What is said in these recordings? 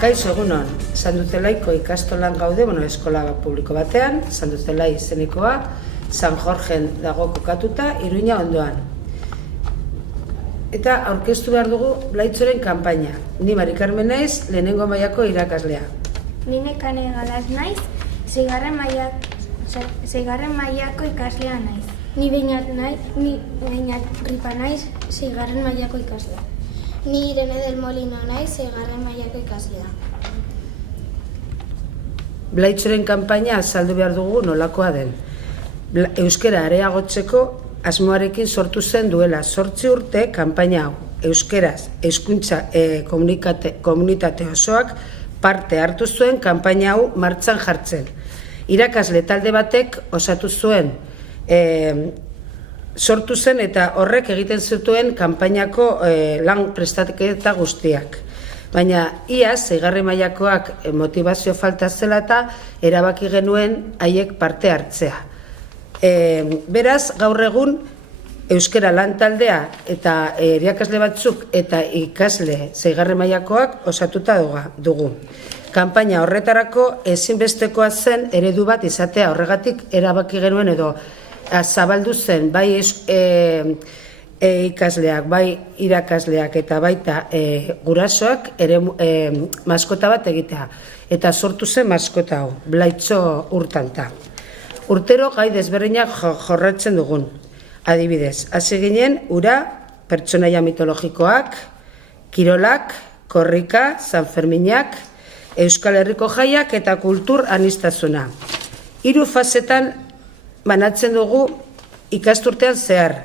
Kaixo egunon, Sanduzelaiko ikastolan gaude, eskola publiko batean, Sanduzelai izenekoa, San Jorgen dago kokatuta, Iruña ondoan. Eta aurkeztu behar dugu Blaitzoren kanpaina. Ni Mari Carmen naiz, lehenengo mailako irakaslea. Ni Nekane Galaz naiz, seigarren mailako ikaslea naiz. Ni Beñat Ripa naiz, seigarren mailako ikaslea. Ni Irene del Molino naiz, seigarren mailako ikaslea. Blaitzoren kanpaina azaldu behar dugu nolakoa den. Euskara areagotzeko asmoarekin sortu zen duela 8 urte kanpaina hau. Euskeraz, hezkuntza komunitate osoak parte hartu zuen kanpaina hau martxan jartzen. Irakasle talde batek osatu zuen sortu zen eta horrek egiten zituen kanpainako lan prestaketa guztiak. Baina iaz, 6. mailakoak motivazio falta zela eta erabaki genuen haiek parte hartzea. Beraz, gaur egun euskara lan taldea eta irakasle batzuk eta ikasle 6. mailakoak osatuta dugu. Kanpaina horretarako ezinbestekoa zen eredu bat izatea, horregatik erabaki genuen edo zabaldu zen bai ikasleak, bai irakasleak eta baita gurasoak maskota bat egitea. Eta sortu zen maskota hau, Blaitzo urtanta. Urtero gai desberdinak jorratzen dugun. Adibidez, hasi ginen ura, pertsonaia mitologikoak, kirolak, korrika, Sanferminak, Euskal Herriko jaiak eta kultur aniztasuna. 3 fasetan banatzen dugu ikasturtean zehar.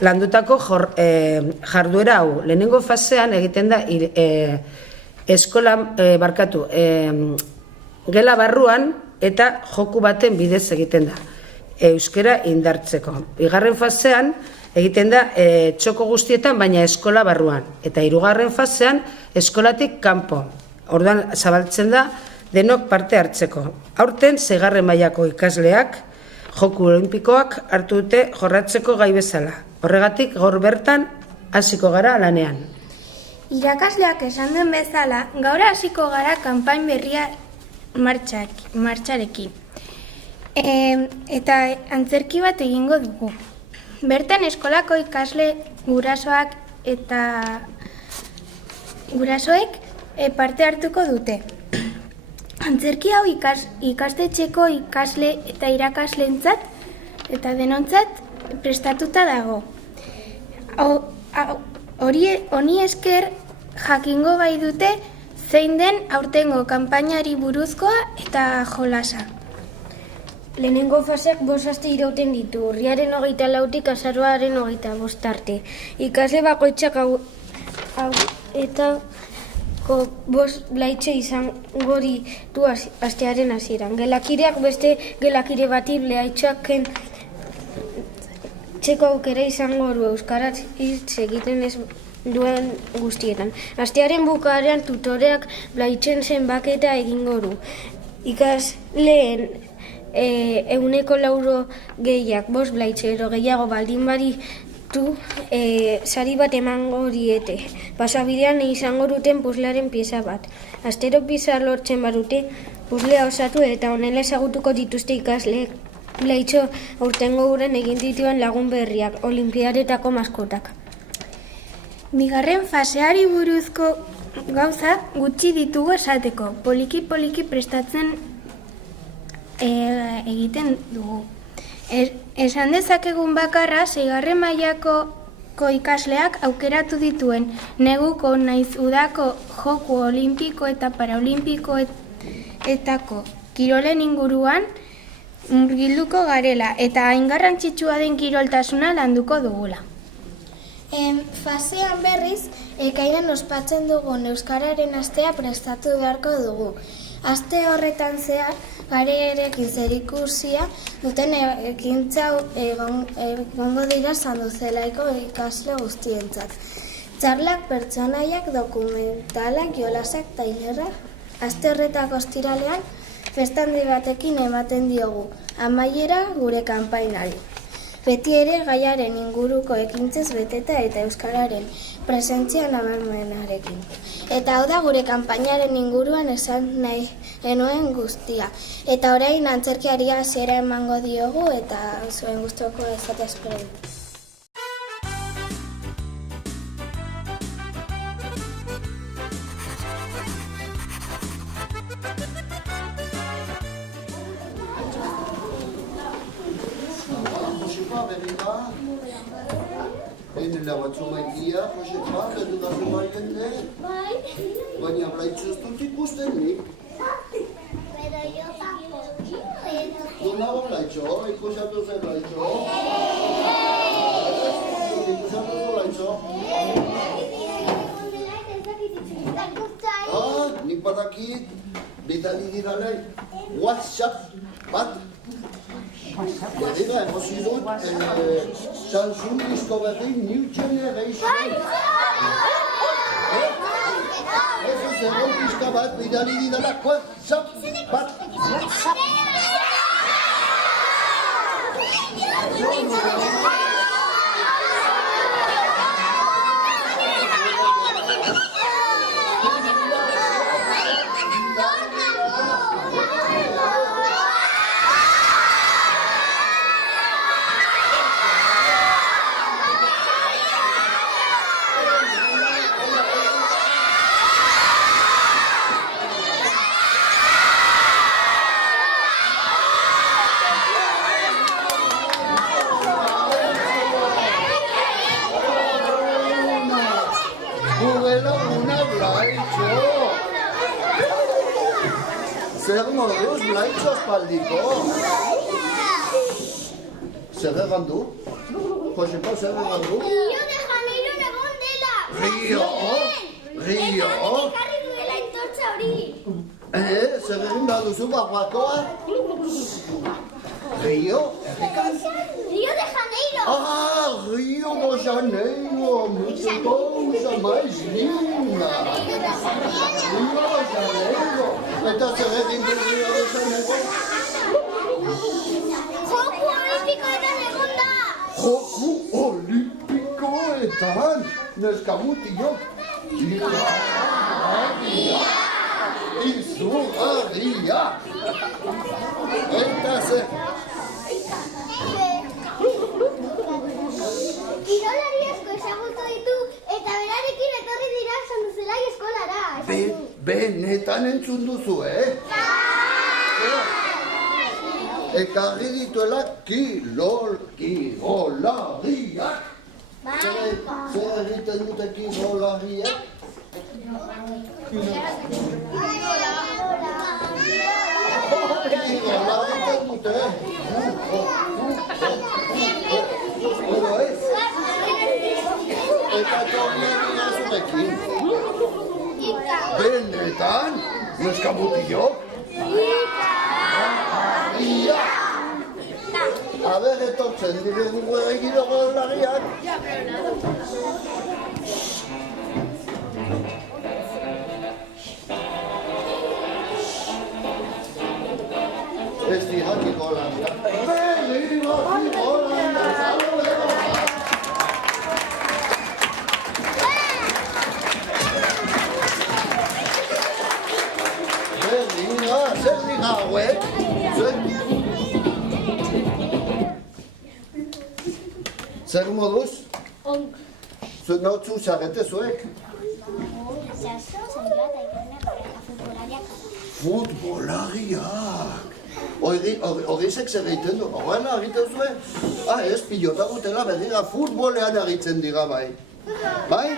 Landutako jarduera hau. Lehenengo fasean egiten da gela barruan eta joku baten bidez egiten da. Euskara indartzeko. 2. fasean egiten da txoko guztietan, baina eskola barruan. Eta 3. fasean eskolatik kanpo. Orduan zabaltzen da denok parte hartzeko. Aurten 6. mailako ikasleak joku olimpikoak hartu dute jorratzeko gai bezala. Horregatik gaur bertan hasiko gara lanean. Irakasleak esan duen bezala, gaur hasiko gara kanpain berria martxarekin. Eta antzerki bat egingo dugu. Bertan eskolako ikasle gurasoak eta gurasoek parte hartuko dute. Antzerki hau ikastetxeko ikasle eta irakasleentzat eta denontzat prestatuta dago. Honi esker jakingo bai dute zein den aurtengo kanpainari buruzkoa eta jolasa. Lehenengo faseak 5 aste irauten ditu, urriaren 24tik azaroaren 25 arte. Ikasle bakoitzak eta 5 blaitxo izango ditu astearen hasieran. Gelakireak beste gelakire bati blaitxoak txeko aukera izango du euskaraz hitz egiten ez duen guztietan. Astearen bukaeran tutoreak blaitxoen zenbaketa egingo du. Ikasleen 100 gehiak 5 blaitxo ero gehiago baldin baditu sari bat emango diete. Pasabidean izango duten puzlearen pieza bat. Astero pieza lortzen badute puzlea osatu eta honela ezagutuko dituzte ikasleek blaitxo aurtengo uren egin dituen lagun berriak, olimpiadetako maskotak. 2. faseari buruzko gauza gutxi ditugu esateko. Poliki prestatzen egiten dugu. Esan dezakegun bakarra 6. mailako ikasleak aukeratu dituen neguko naiz udako joku olimpiko eta paraolimpikoetako kirolen inguruan murgilduko garela eta hain garrantzitsua den kiroltasuna landuko dugula. Fasean berriz, ekainan ospatzen dugun euskararen astea prestatu beharko dugu. Aste horretan zehar, garerekin zerikusia duten ekintza egongo dira Sanduzelaiko ikasle guztientzat. Txarlak, pertsonaiak, dokumentalak, jolasak, tailerrak. Aste horretako ostiralean, festa handi batekin ematen diogu, amaiera gure kanpainari. Beti ere gaiaren inguruko ekintzez beteta eta euskararen presentzia nabarmenarekin. Eta hau da gure kanpainaren inguruan esan nahi genuen guztia. Eta orain antzerkiari hasiera emango diogu eta zuen gustuko izatea espero dut. Enela batzu maitia, Josefa, bedu da zuma jende. Baina blaitzu ez dut ikusten nik. Donago blaitzo, ikusatu zen blaitzo. Ikusatu zen blaitzo. Nik badakit, bitali diralei, WhatsApp bat. Berrira, emozi dut, Samsung Discovery New Generation. Ez egon pizka bat, bidali didala, WhatsApp bat. Zer moduz, blaitzo espaldiko? Zer egan du? Josepa, zer egan du? Rio de Janeiro egon dela! Rio? Rio? Ekarri duela entortza hori! Zer egin da duzu barbakoa? Rio? Errikan? Rio de Janeiro! Rio de Janeiro! Mucho cosa mais linda! Rio de Janeiro! Eta zer egin du Rio de Janeiro? Joku Olimpikoetan egon da! Joku Olimpikoetan! Neskamutiok! Izugarria! Eta zer... Kirolari asko ezagutu ditu eta berarekin etorri dira Sanduzelai eskolara. Benetan entzun duzu, Ekarri dituela kirolariak. Zer egiten dute kirolariak? Kirola egiten dute. Edo ez? Eta tornea dira zurekin. Benetan? Neskamutilok? Ia! Aber, etortzen dire dugu kirolariak. Ez dira kirolariak. Berriro kirolariak! Zer dira hauek? Zer moduz? Notzu zarete zuek? Futbolariak! Horrizek zer egiten du? Horren egiten zuen? Ez pilota gutela berrira futbolean egitzen dira bai. Bai?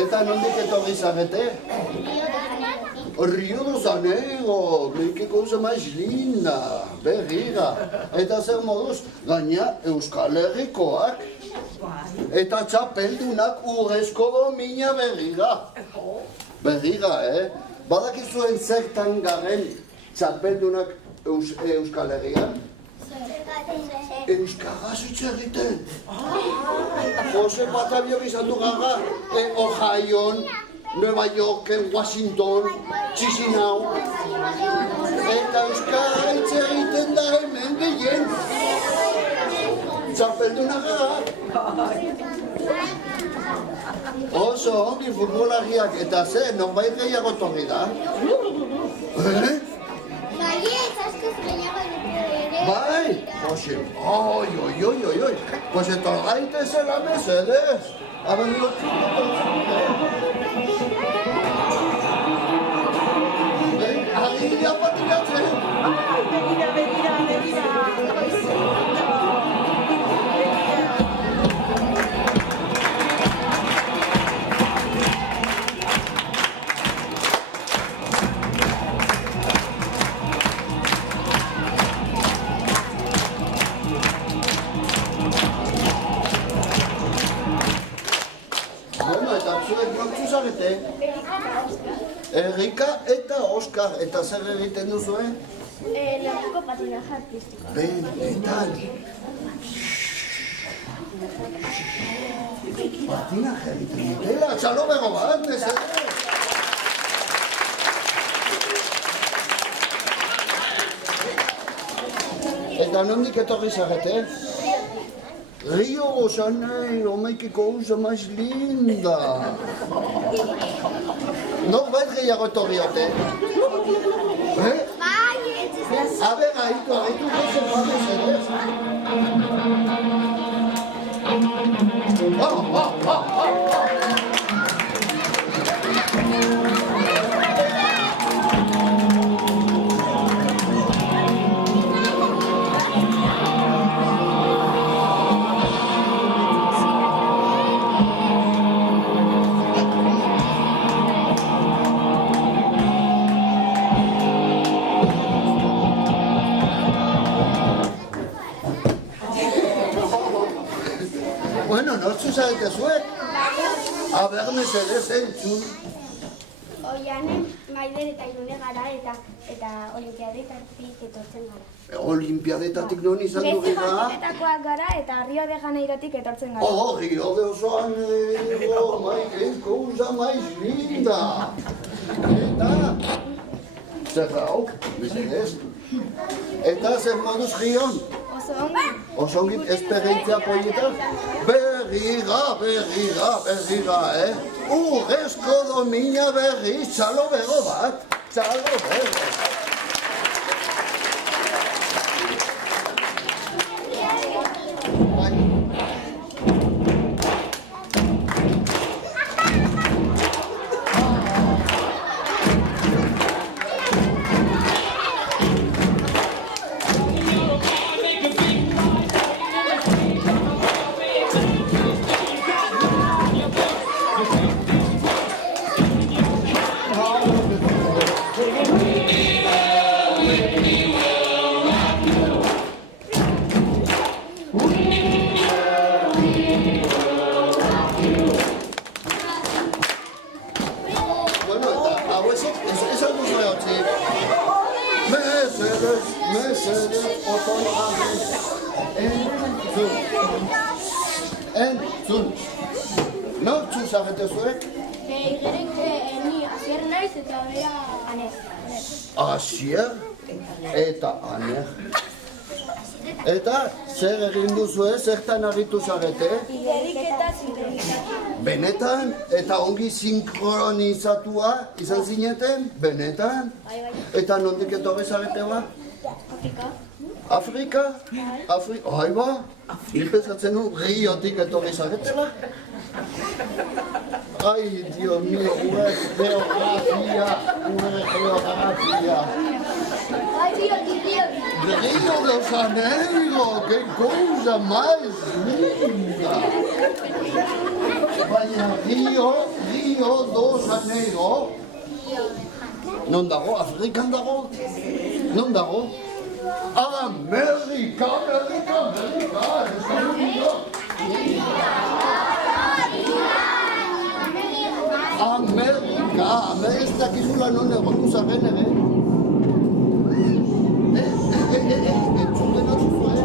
Eta nondik etorri zarete? Rio de Janeiro, que cosa mais linda, berrira. Eta zer moduz, gaina Euskal Herrikoak. Eta txapeldunak urrezko domina berrira. Berrira, Badakizuen zertan garen txapeldunak Euskal Herrian? Euskaraz hitz egiten. Jose Batabiok izan du gara, Ohioan, Nueva Yorken, Washington, Chisinau. Eta euskara hitz egiten da hemen gehien. Txapeldunak gara. Oso ongi futbolariak eta ze, norbait gehiago torri da? Baietz, askoz gehiago ere. Bai, Jose, oi. Pues etor gaitezela mesedez. Aber lotu agiria patinatzen. Begira. Erika eta Oskar, eta zer egiten duzue? Lekuko patinaje artistikoa. Benetan. Patinaje egiten dutela, txalo bego bat, mesedez. Eta nondik etorri zarete? Rio Osanei, omaike cosa más linda. Norbait gehiago etorri ote? Baietz. A ver, gaitu gose mesedez. Bueno, nortzu zarete zuek? A ber, mesedez, entzun. Oianen, Maider eta Irune gara eta olimpiadetatik etortzen gara. Olimpiadetatik non izan du gira? Mexikoetakoak gara eta Rio de Janeirotik etortzen gara. Oh, Rio de Janeiro, que cosa más linda. Eta, zer hau, mesedez? Eta zer moduz Rion? Oso ongi. Oso ongi esperientzia polita? Berrira, Urrezko domina berriz, txalo bego bat, txalo bego. Entzun, nortzu zarete zuek? Igerek ni Asier naiz eta bera Aner. Asier eta Aner. Eta zer egin duzue, zertan aritu zarete? Igerik eta zirentak. Benetan? Eta ongi sinkronizatua izan zineten? Benetan? Eta nondik etorri zarete ba? Afrika. Afrika? Aiba? Nilpezatzen nu Riotik etorri zaretela? Ai, Dio mio, ure geografia. Rio de Janeiro, que cosa más linda. Baina Rio de Janeiro. Non dago? Afrikan dago? Non dago? Amerika. Amerika, ez dakizula non egotu zaren ere. Entzuten hau zuen.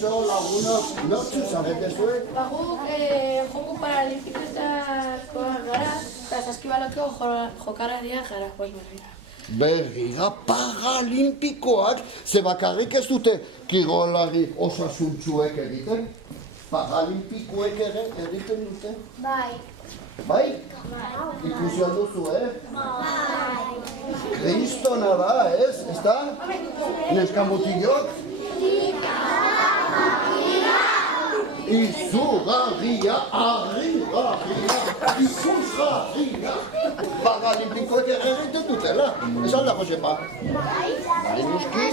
kaixo, lagunok, nortzu zarete zuek? Guk joko paralimpikoetakoak gara, eta saskibaloko jokalariak gara, Berrira, paralimpikoak, ze bakarrik ez dute kirolari osasuntzuek egiten? Paralimpikoek ere egiten dute? Bai. Bai? Ikusi alduzu, Kristona da, ez da? Neska mutilok? Izugarria, harrigarria, ikusgarria. Paralimpikoek ere egiten dutela, ez alda, Josepa? Bai, nuski.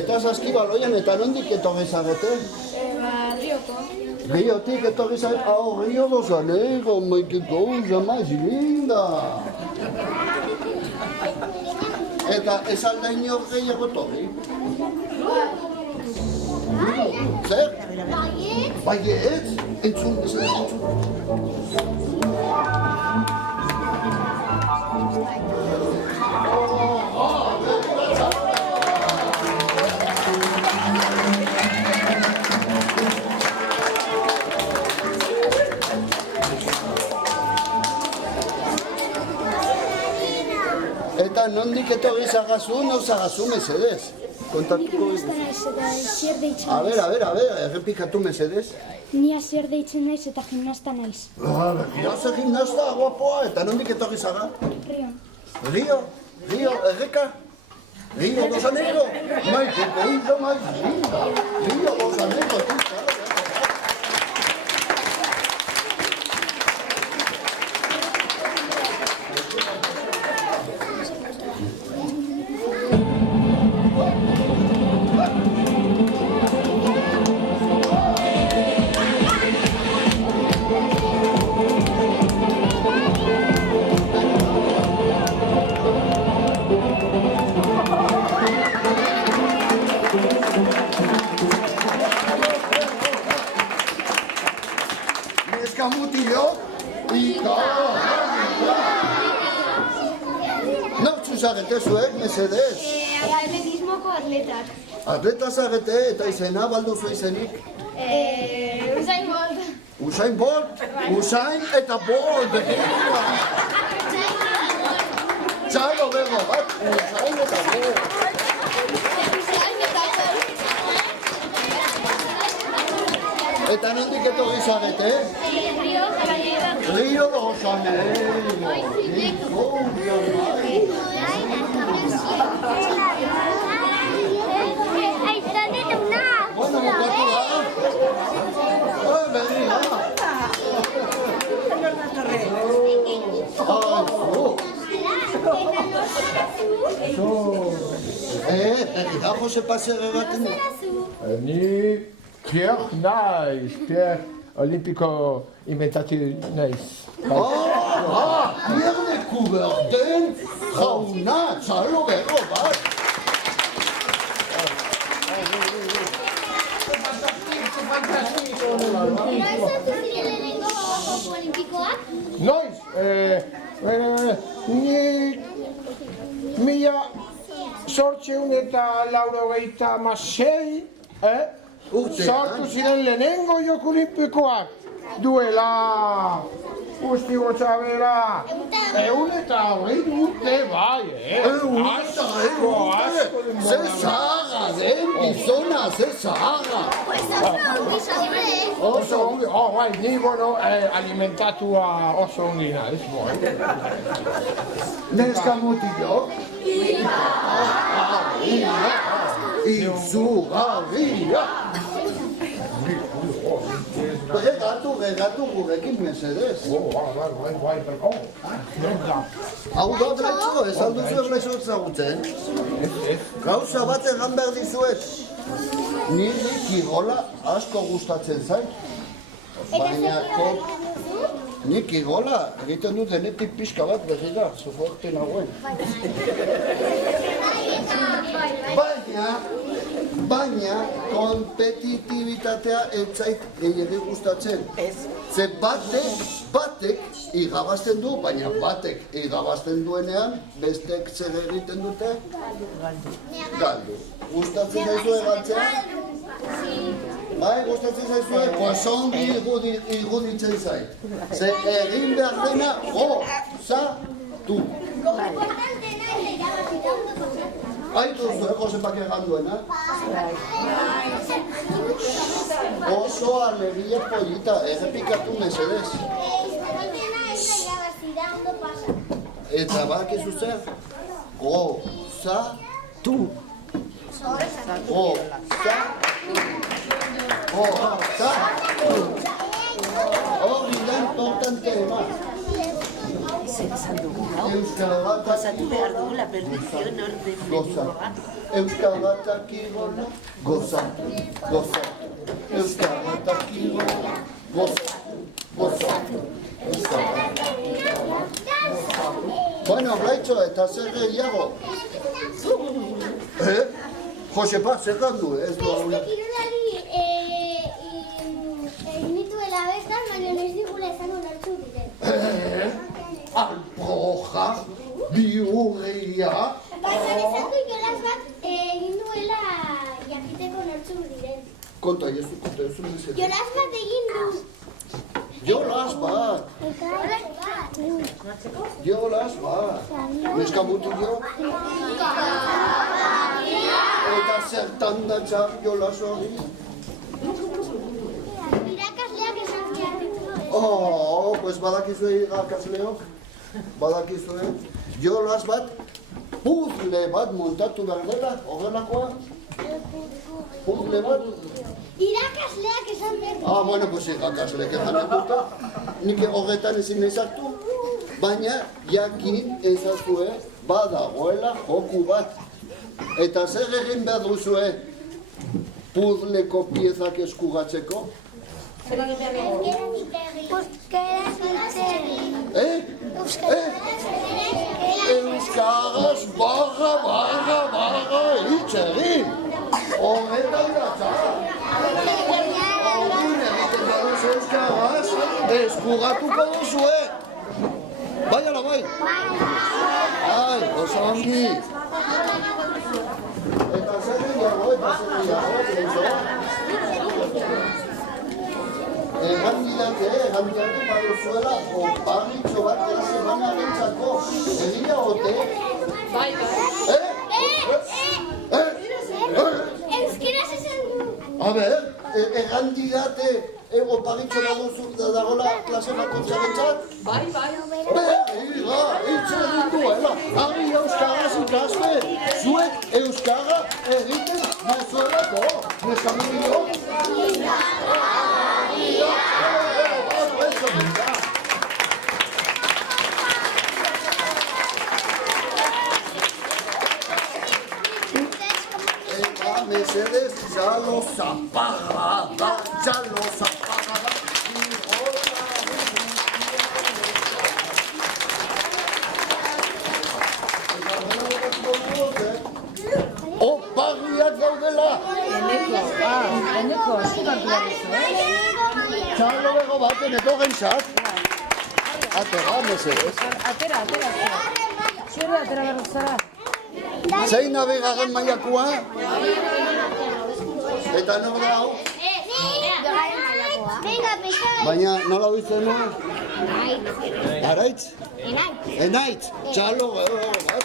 Eta saskibaloian, eta nondik etorri zarete? Rioko. Riotik etorri zarete? Rio de Janeiro, mas que coisa mais linda! Eta ez alda inor gehiago etorri? Zer? Baietz? Entzun, ez da, entzun. Eta nondik etorri zagazu, nau zagazu mesedez? Kontatuko dugu. A ber, errepikatu mesedez. Ni asier deitzen naiz eta gimnasta naiz. Gauza gimnasta, guapoa, eta nondik etorri zaga? Rio. Rio, erreka? Rio de Janeiro? Maite, koiza mais linda. Rio de Janeiro, tizara. Nortzu zarete zuek, mesedez? Atletismoko atletak. Atleta zarete eta izena, balduzu izenik? Usain Bolt. Usain Bolt? Usain eta Bolt! Txalo bego bat, Usain eta Bolt. Eta nondik etorri zarete? Rio de Janeiro. Bueno, bukatu da. Berrira. Berrira, Josepa zer egaten du? Ni Pierre naiz, Pierre Olimpiko inventatu naiz. Pierre de Coubertin, jauna, txalo berro bat. Noiz, ni mila 1986, sortu ziren lehenengo Joko Olimpikoak duela guzti gotza bera 120 urte bai, Ze zaharra den, gizona, ze zaharra. oso ongi, bai, ni alimentatua oso ongi naiz, bai. Neska mutilok? Izugarria! Regatu gurekin mesedez. Bai, Hau da bletxo, ez alduzu erlaizo ezagutzen. Gauza bat egan behar dizuet. Niri kirola asko gustatzen zait. Baina nik kirola egiten du denetik pixka bat berrira, soforte nagoen. Baina kompetitibitatea ez zait gehiegi gustatzen. Ze batek irabazten du, baina batek irabazten duenean, bestek zer egiten dute? Galdu. Gustatzen zaizue galtzea? Bai, gustatzen zaizue? Pues ongi iruditzen zait. Ze egin behar dena gozatu. Importantena ez irabazita ondo pasatu. Aitu zuen, Josepak egan duena? Oso alegria polita, errepikatu mesedez. Importantena ez irabazita ondo pasatu. Eta bakizu zer? Gozatu. Gozatu. Hori da importanteena. Pasatu behar dugu la perdición Euskal Batak igola, gozatu. Euskal Batak igola, gozatu. Bueno, Blaitxo, eta zer gehiago? Josepa, zer gandu, ez du hau? Kirolari nituela bezan, baina ez digula esan onartu diren. Alproja, bihurria. Baina esan du jolas bat egin duela jakiteko onartu diren. Konta, jesu, mesedez. Jolas bat egin du. Jolas bat. Neska mutillo? Eta zertan datza jolas hori? Irakasleak esan ziarritu. Pues badakizue irakasleok? Badakizue? Jolas bat, puzzle bat montatu behar dela, horrelakoa? Puzzle bat? Irakasleak esan behar. Bueno, pues irakasleak eganen dute. Nik horretan ezin ezartu. Baina, jakin ezazue, badagoela joku bat. Eta zer egin behar duzue puzzleko piezak eskugatzeko? Euskaraz barra hitz egin. Horretan datza. Horretan egiten baduz euskaraz eskugatuko duzue. Bai ala bai? Bai, oso ongi. Eta zer gehiago, Egan didate baduzuela, oparritxo bat klase bana bentsako. Egia ote? Bai. Euskaraz esan du. A ber, egan didate oparritxo baduzu dagoela klase bat kontzabentzat? Bai. Begira, hitz egin duela. Harri euskaraz ikaste. Zuek euskara egiten duzuelako. Neskamilio? Eta mesedez, txalo zaparrada. Oparriak gaudela! Eneko, zugartu da duzu, Txalo bego bat, eneko gentzat. Atera, mesedez. Atera. Zure atera behar zara. Zein nabigarren mailakoa? Eta nor da hau? Venga, pesado. Baina nola huitzen nuen? Araitz? Enaitz. Txalo bego bat.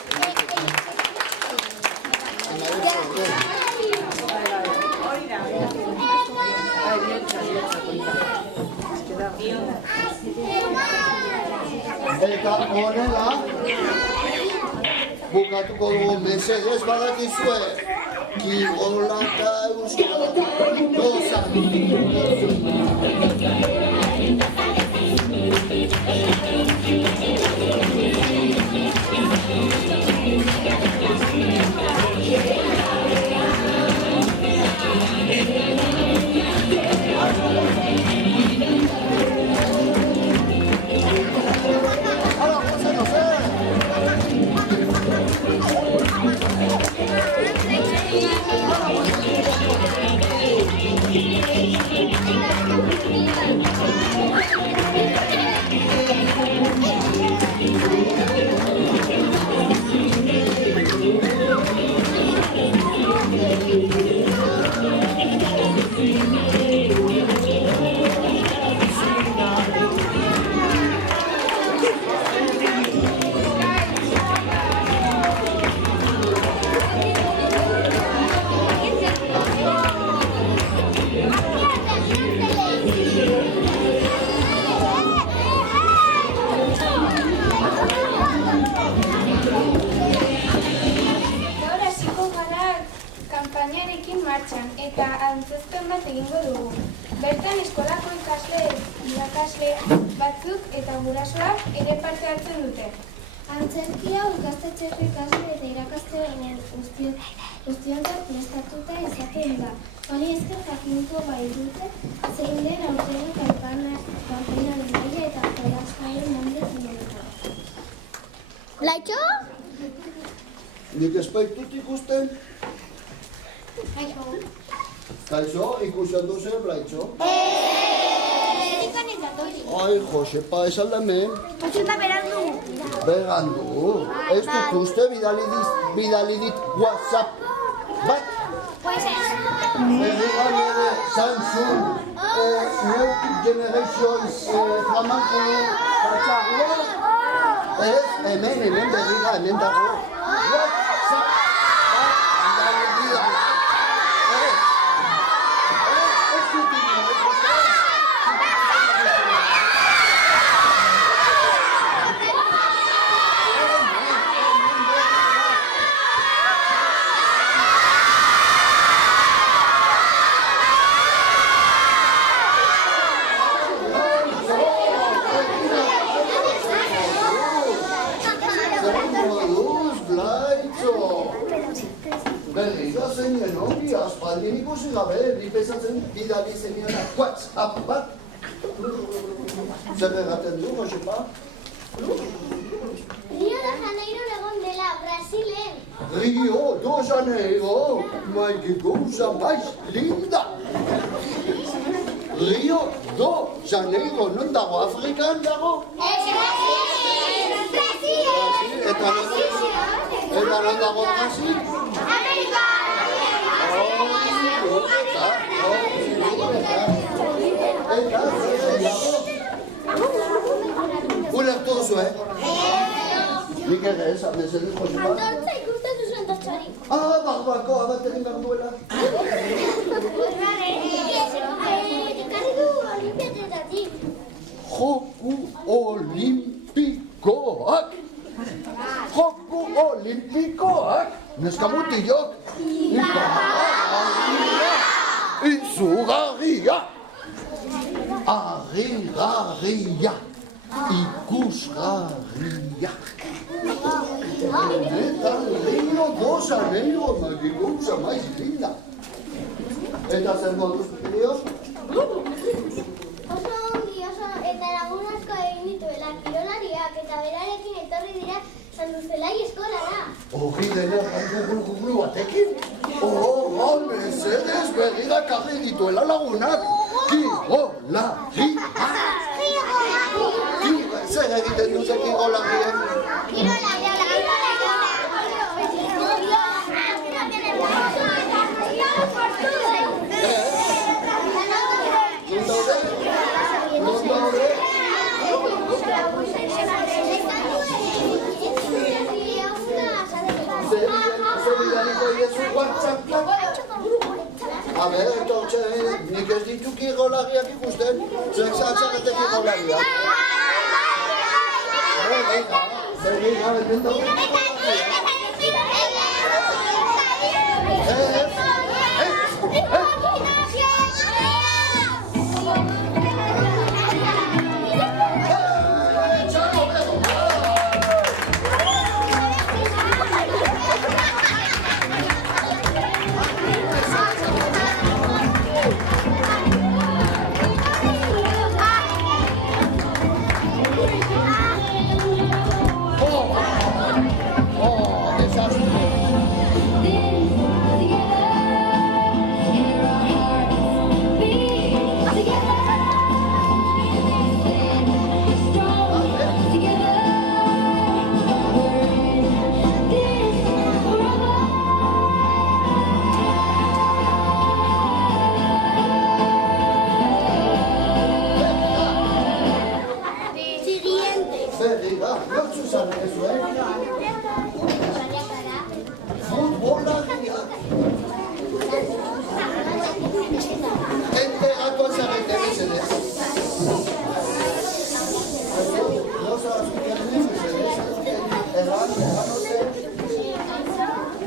Eta honela bukatuko dugu mesedez badakizue kirola eta euskara gozatu. martxan eta antzezpen bat egingo dugu. Bertan eskolako irakasle batzuk eta gurasoak ere parte hartzen dute. Antzerki hau ikastetxeko ikasle eta irakaste guztiontzat prestatuta izaten da. Hori esker jakiniko bai dute, zein den aurtengo kanpainaren maila eta jolaskaren nombre zinelita. Laitxo? Nik espaitut ikusten? Kaixo, ikusten duzen, Laitxo? Ai, Josepa, ez aldame? Josepa berandu. Berandu? Ez dut uste bidali dit WhatsApp. Bai? Pues ez. Berrigan ere, Samsung, New Generations, Flamankulu, Patxagua. Ez, hemen berriga, hemen dago. WhatsApp. Andaren bidala. Ez dut inoen, Berriga zeinen ongi, aspaldin ikusi gabe, ni pesatzen bidali zeniana WhatsApp bat. Zer egaten du, Josepa? Rio de Janeiro egon dela, Brasilen. Rio de Janeiro, que cosa más linda. Rio de Janeiro, non dago Afrikan dago? Brasil! Eta non dago Brasil? Amerika! Ulertu duzu, Nik ere ez, mesedez, Josepa? Antortza ikusten duzu antortzari. Barbakoa bat egin behar duela. Ekarri du olimpiatetatik. Joku olimpikoak! Joku olimpikoak! Neskamutilok! Izugarria! Harrigarria! Ikusgarria! Eta Rio de Janeiro, que cosa más linda! Eta zer moduz, Rio? Oso ongi, eta lagun asko egin dituela kirolariak eta berarekin etorri dira Sanduzelai eskolara. Hori dena, guglu batekin? Mesedez, berrira karri dituela lagunak. Kirolariak! Zer egiten duzen kirolariak? A ber, etortxe, nik ez ditu kirolariak ikusten, zuek zatzakete kirolariak. Berriga, beten dago.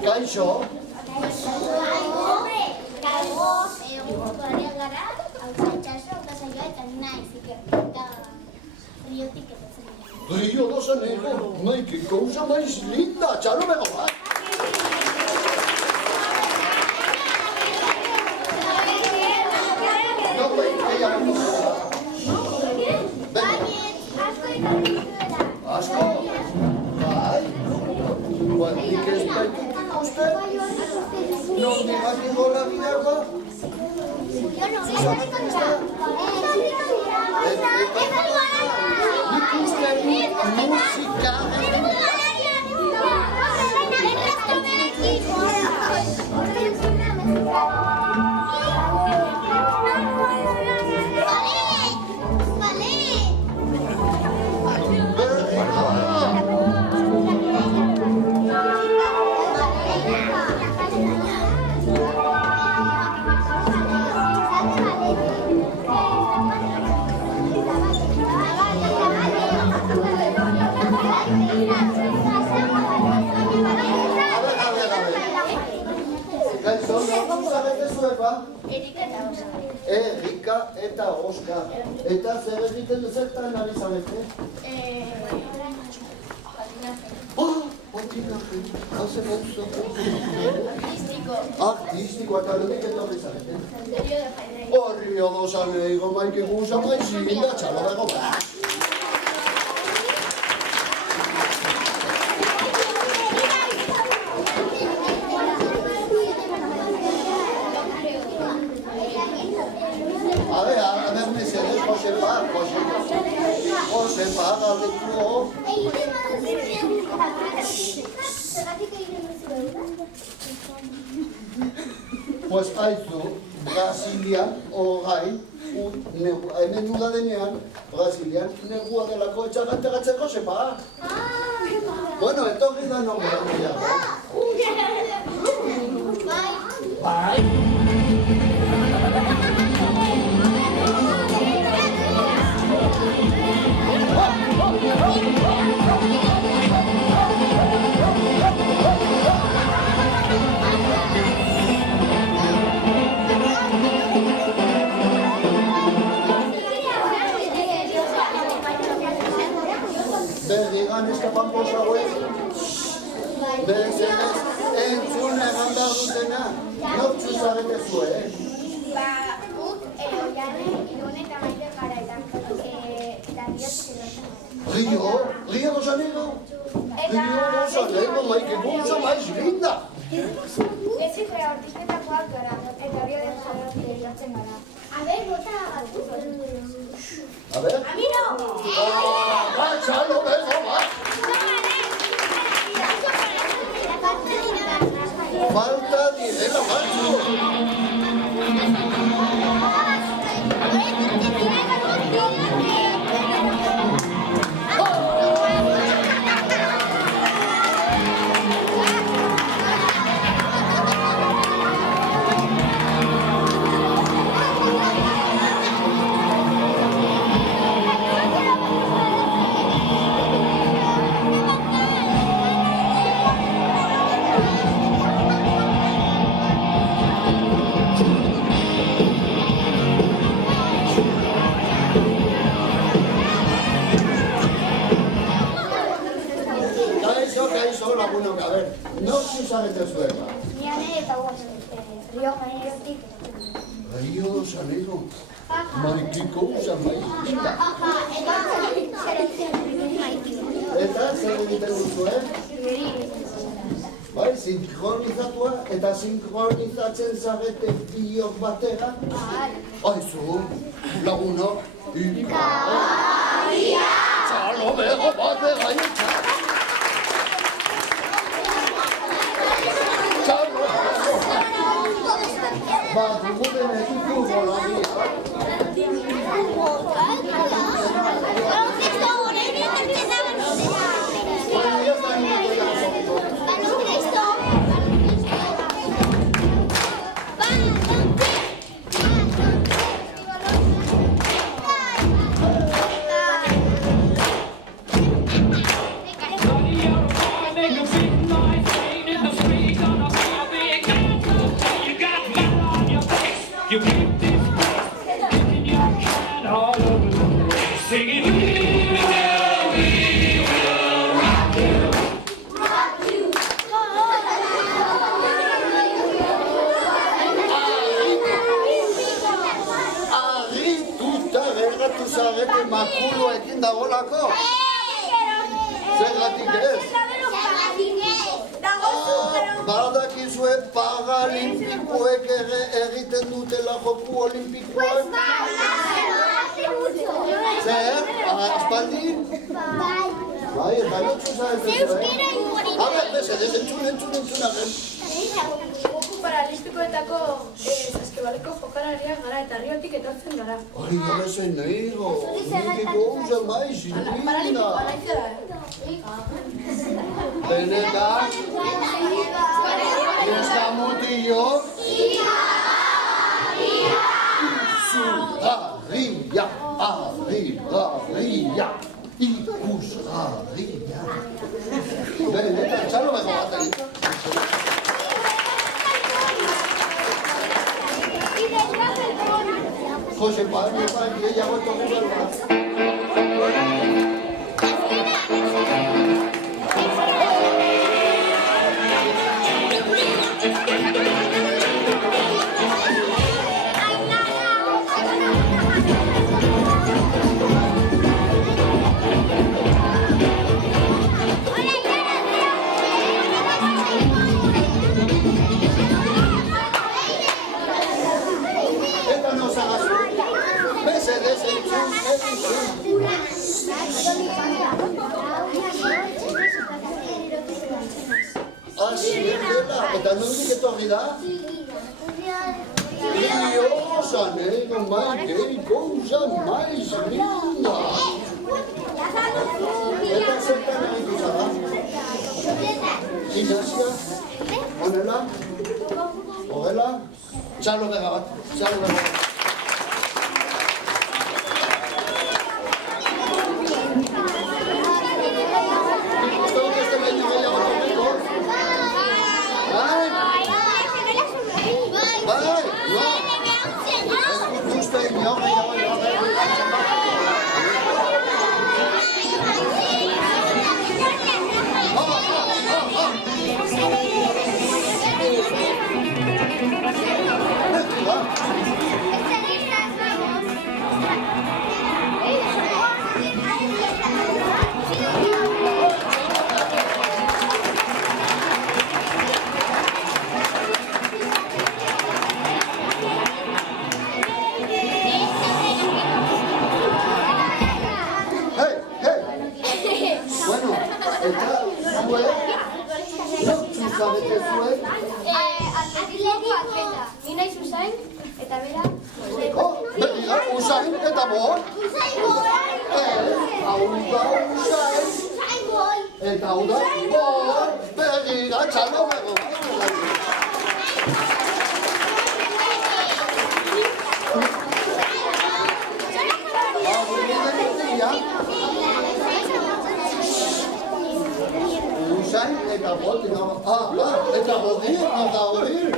Kaixo, Guardian gara, hau zaitxaso, hau zaioa eta naiz, eta riotik etortzen dira. Rio de Janeiro, ai, que coisa mais linda, txalo bego bat. Asko? Bai? Nik ez baituk ikusten? Nondik gora gidago? Ikusten musika. Erika eta Oskar. Eta zer egiten zertan ari zarete? Patinaje. Haze gauzo. Artistiko eta nondik etorri zarete? Rio de Janeiro, maike guza maizinda, txalo dago bat. Josepa, galdetu. Pues aizu, Brasilian, ogai, hemen uda denean, Brasilian, negua delako etxagantegatzeko, Josepa. Bueno, etorri da nombrea. Bai. Berdigan eskapan posa hauek. Berezenez, entzun egan behar dutena. Nortzu zarete zuen. Guk, oiane, Irune eta Maite gara eta Rio de Janeiro. Rio de Janeiro, maike guza maiz linda. Etxe gara orkestetakoak gara, eta Rio de Janeiro etortzen gara. A ber, bota A ver. Amiro! Txalo bego bat. Falta direla batzu. Lagunok, a ber, nortzu zarete zuen ba? Niane eta guaz, Rio Janeirotik. Rio de Janeiro, maikiko uzan maikista. Eta zer egiten duzuen? Bai, sinkronizatua eta sinkronizatzen zarete biok batera? Aizu, lagunok, ikaria! Txalo bego batera itzak! Ba, guden ekipu makuluekin dagolako? Zergatik ez? Badakizue paralimpikoek egiten dutela joku olimpikoak? Zer? Aspaldi? Bai, eta notzu zahetzen. Habe, bezedez, entzun arren. Joku paralimpikoetako saskibaleko jokalariak gara eta Riotik etortzen gara. Ai, jamezen nahigo. Nitiko usa maiz, ilina. Benetan? Esta mutillo? Ikusgarria, harrigarria, ikusgarria. Benetan, txalo bego bat egin. Jose Pablo, ella ha vuelto a jugar. Eta nondik etorri da? Rioja, nego, maikeiko, usan maiz, linda. Eta zertan egitu zara? Gimnasia? Honela? Horrela? Txalo bega bat, txalo bega bat. Usain eta bor? Hau da usain eta hau da bor. Begira, txalo bego. Usain eta bor, eta bodir, eta bodir.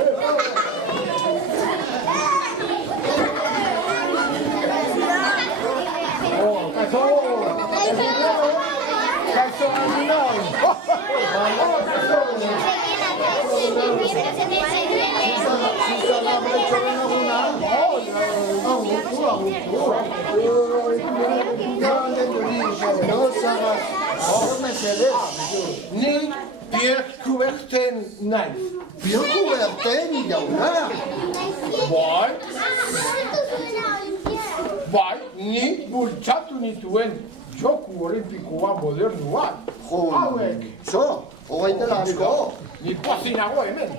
Ni Bierkuberten naiz. Bierkuberten, jauna? Bai, ni bultzatu nituen joku olimpikoa modernuak. Hauek. Zo, hogeitela asko. Ni pozinago hemen.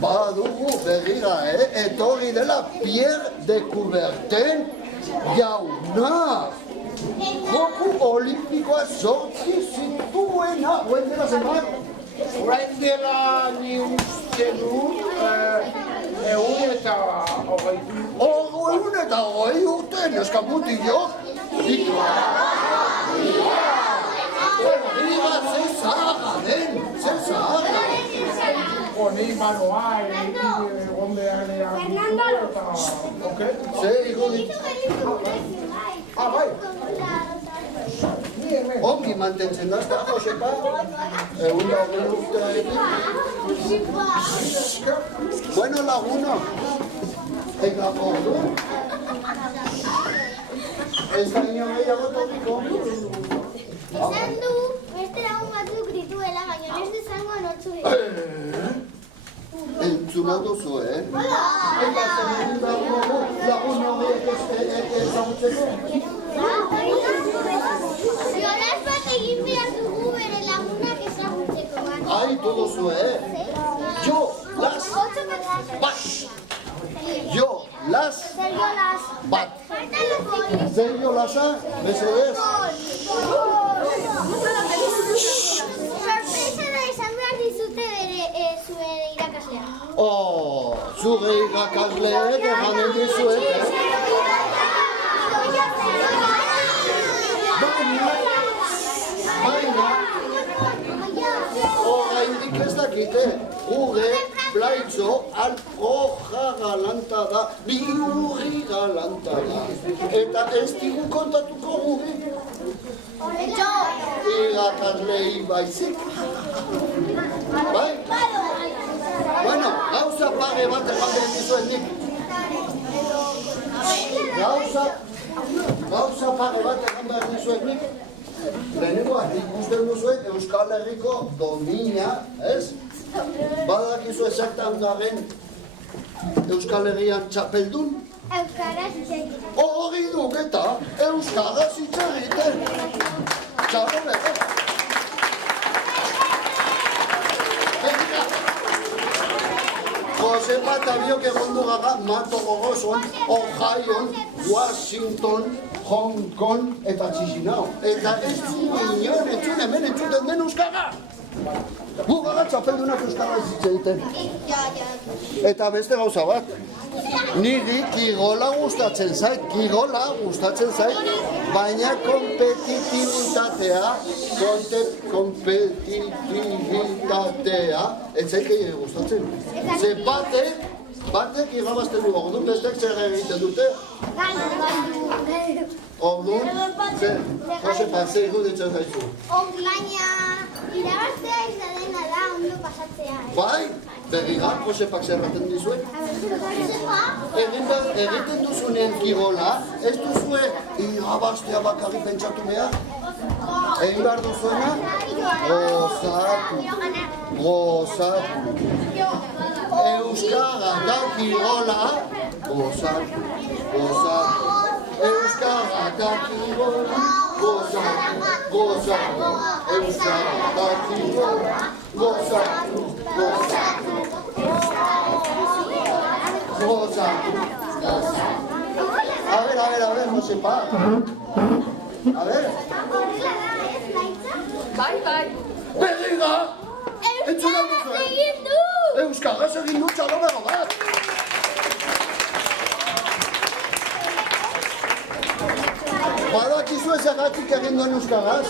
Badugu begira, etorri dela Pierre de Coubertin jauna. Joku olimpikoa sortzi zituena. Hoen dela zenbat? Orain dela ni uste dut egun eta hogei. Egun eta hogei urte, neska mutillo. Herriga ze zaharra den, ze zaharra. Honi banoa, egon behar eta... Ze irudik. Bai. Ongi mantentzen da, ezta, Josepa? Egun da hogei urtearekin. Bueno, laguno. Eta ordu. Ez da ino gehiago tokiko. Esan du, beste lagun batzuk dituela, baina ez dezango nortzu ditu. Entzuna duzu, Eta zer egin behar dugu lagun horiek ezagutzeko? Jolas bat egin behar dugu bere lagunak ezagutzeko. Aitu duzu, Jo, las, bat. Jo, las, bat. Zer jolasa, mesedez? Sorpresa da izan behar dizute zuen irakaslea. Zure irakasleek eganen dizuet, Baina, oraindik ez dakite, gure Blaitxo alproja galanta da, bihurri galanta da. Eta ez digu kontatuko guri. Irakaslei baizik. Bai? Bueno, gauza pare bat egan behar dizuet nik. Gauza pare bat egan behar dizuet nik. Lehenengoa, ikusten duzuet Euskal Herriko domina, ez? Badakizu ezertan garen Euskal Herrian txapeldun? Euskaraz hitz egiten. Hori duketa, Euskaraz hitz egiten. Txarrole, Josepa eta biok egondu gara Mato Groson, Ohio, Washington, Hong Kong eta Chisinau. Eta ez dugu inoen entzun hemen entzuten den euskara. Gu gara txapeldunak euskara hitz egiten. Eta beste gauza bat. Niri kirola gustatzen zait, baina kompetitibitatea, ez zait gehiago gustatzen. Ze batek irabazten du, orduan bestek zer egiten dute. Orduan, Josepa, zer iruditzen zaizu? Baina, irabaztea izadena da, ondo pasatzea. Bai, berriga, Josepak zer baten dizuen. Egiten duzunean kirola, ez duzue irabaztea bakarri pentsatu behar. Egin behar duzuena, gozatu. Euskara da kirola, gozatu. Euskara da kirola, gozatu. Euskara da kirola, gozatu. A ver, Josepa. A ver. Bai. Berriga! Entzuna duzu, Euskaraz egin du txalomero bat. Badakizu ezagatik egin duen Euskaraz?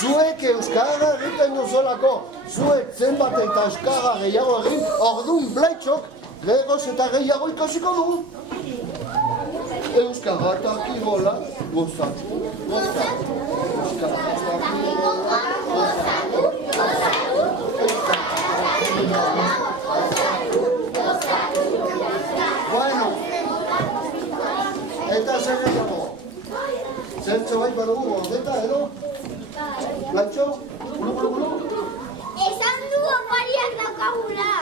Zuek Euskara egiten duzolako, zuek zenbat eta Euskara gehiago egin, orduan Blaitxok geroz eta gehiago ikasiko dugu. Euskara eta kirola, gozatu. Euskara eta kirola, gozatu. Bueno, eta zer gehiago? Zertxo bai badugu gordeta, edo? Blaitxo? Bulu? Esan du opariak daukagula.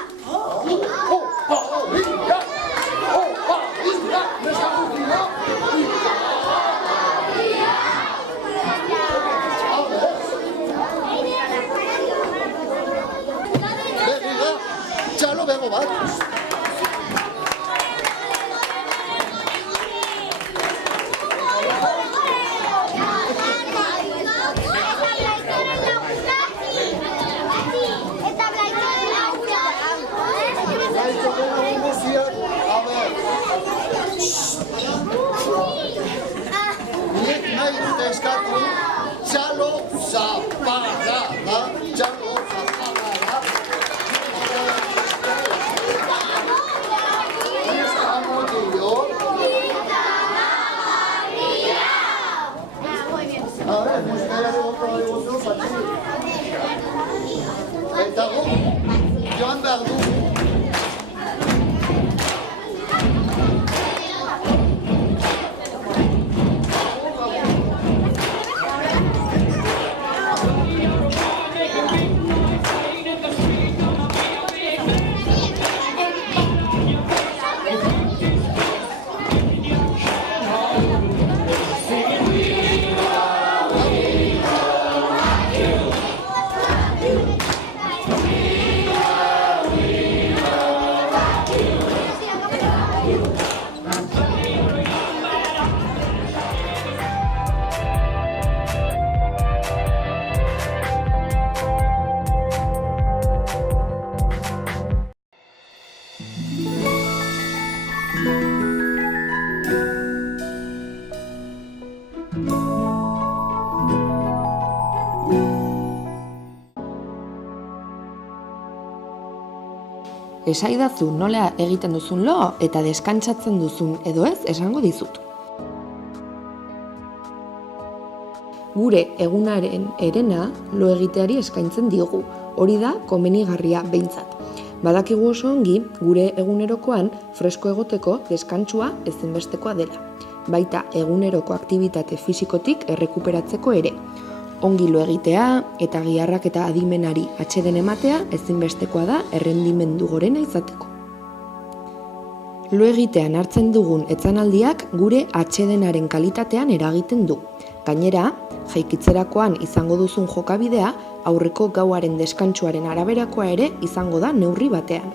Berriga, txalo bego bat. Nik nahi dut eskatu, txalo zaparra da, A ver, musikailari gota dagozu, patxi. Eta gu, joan behar du. Esaidazu nola egiten duzun lo eta deskantsatzen duzun edo ez esango dizut. Gure egunaren herena lo egiteari eskaintzen diogu, hori da komenigarria behintzat. Badakigu oso ongi gure egunerokoan fresko egoteko deskantsua ezinbestekoa dela. Baita eguneroko aktibitate fisikotik errekuperatzeko ere. Ongi lo egitea eta giharrak eta adimenari atseden ematea ezinbestekoa da errendimendu gorena izateko. Lo egitean hartzen dugun etzanaldiak gure atsedenaren kalitatean eragiten du. Gainera, jaikitzerakoan izango duzun jokabidea aurreko gauaren deskantsuaren araberakoa ere izango da neurri batean.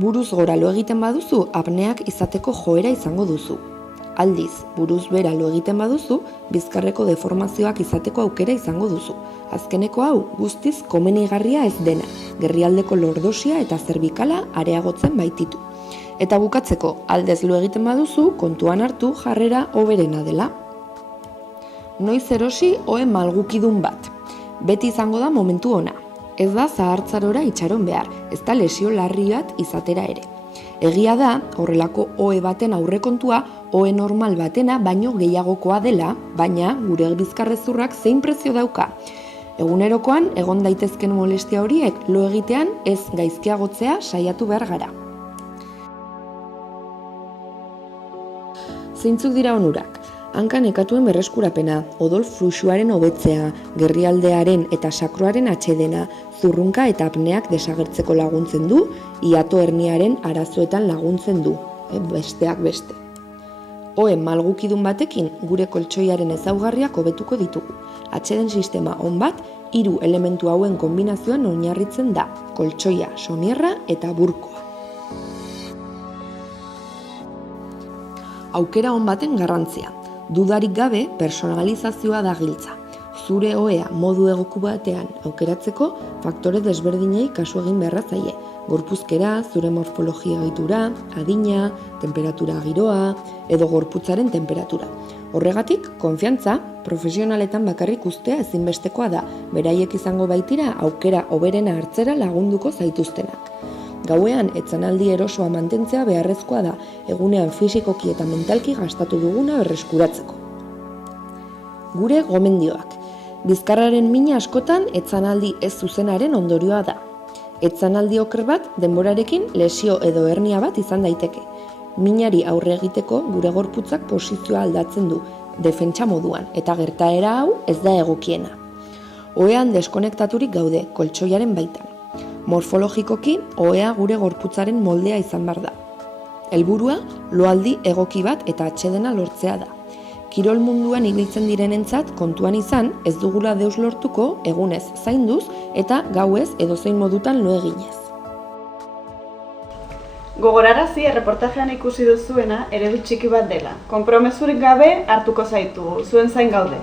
Buruz gora lo egiten baduzu, apneak izateko joera izango duzu. Aldiz, buruz bera lo egiten baduzu, bizkarreko deformazioak izateko aukera izango duzu. Azkeneko hau, guztiz komenigarria ez dena, gerrialdeko lordosia eta zerbikala areagotzen baititu. Eta bukatzeko, aldez lo egiten baduzu, kontuan hartu jarrera hoberena dela. Noiz erosi ohe malgukidun bat. Beti izango da momentu ona. Ez da zahartzarora itxaron behar, ez da lesio larri bat izatera ere. Egia da, horrelako ohe baten aurrekontua, ohe normal batena baino gehiagokoa dela, baina gure bizkarrezurrak zein prezio dauka. Egunerokoan, egon daitezken molestia horiek lo egitean ez gaizkiagotzea saiatu behar gara. Zeintzuk dira onurak? Hanka nekatuen berreskurapena, odol fluxuaren hobetzea, gerrialdearen eta sakroaren atsedena, zurrunka eta apneak desagertzeko laguntzen du, hiato herniaren arazoetan laguntzen du, besteak beste. Ohe malgukidun batekin gure koltsoiaren ezaugarriak hobetuko ditugu. Atseden sistema on bat, 3 elementu hauen kombinazioan oinarritzen da, koltsoia, somierra eta burkoa. Aukera on baten garrantzia. Dudarik gabe personalizazioa da giltza. Zure ohea modu egoku batean aukeratzeko faktore desberdinei kasu egin beharra zaie. Gorpuzkera, zure morfologia egitura, adina, temperatura giroa edo gorputzaren temperatura. Horregatik, konfiantza, profesionaletan bakarrik ustea ezinbestekoa da, beraiek izango baitira aukera hoberena hartzera lagunduko zaituztenak. Gauean etzanaldi erosoa mantentzea beharrezkoa da, egunean fisikoki eta mentalki gastatu duguna berreskuratzeko. Gure gomendioak. Bizkarraren mina askotan etzanaldi ez zuzenaren ondorioa da. Etzanaldi oker bat denborarekin lesio edo hernia bat izan daiteke. Minari aurre egiteko gure gorputzak posizioa aldatzen du, defentsa moduan, eta gertaera hau ez da egokiena. Ohean deskonektaturik gaude, koltsoiaren baitan. Morfologikoki, ohea gure gorputzaren moldea izan behar da. Helburua, loaldi egoki bat eta atsedena lortzea da. Kirol munduan ibiltzen direnentzat kontuan izan, ez dugula deus lortuko egunez zainduz eta gauez edozein modutan lo eginez. Gogorarazi erreportajean ikusi duzuena eredu txiki bat dela. Konpromezurik gabe hartuko zaitugu, zuen zain gaude.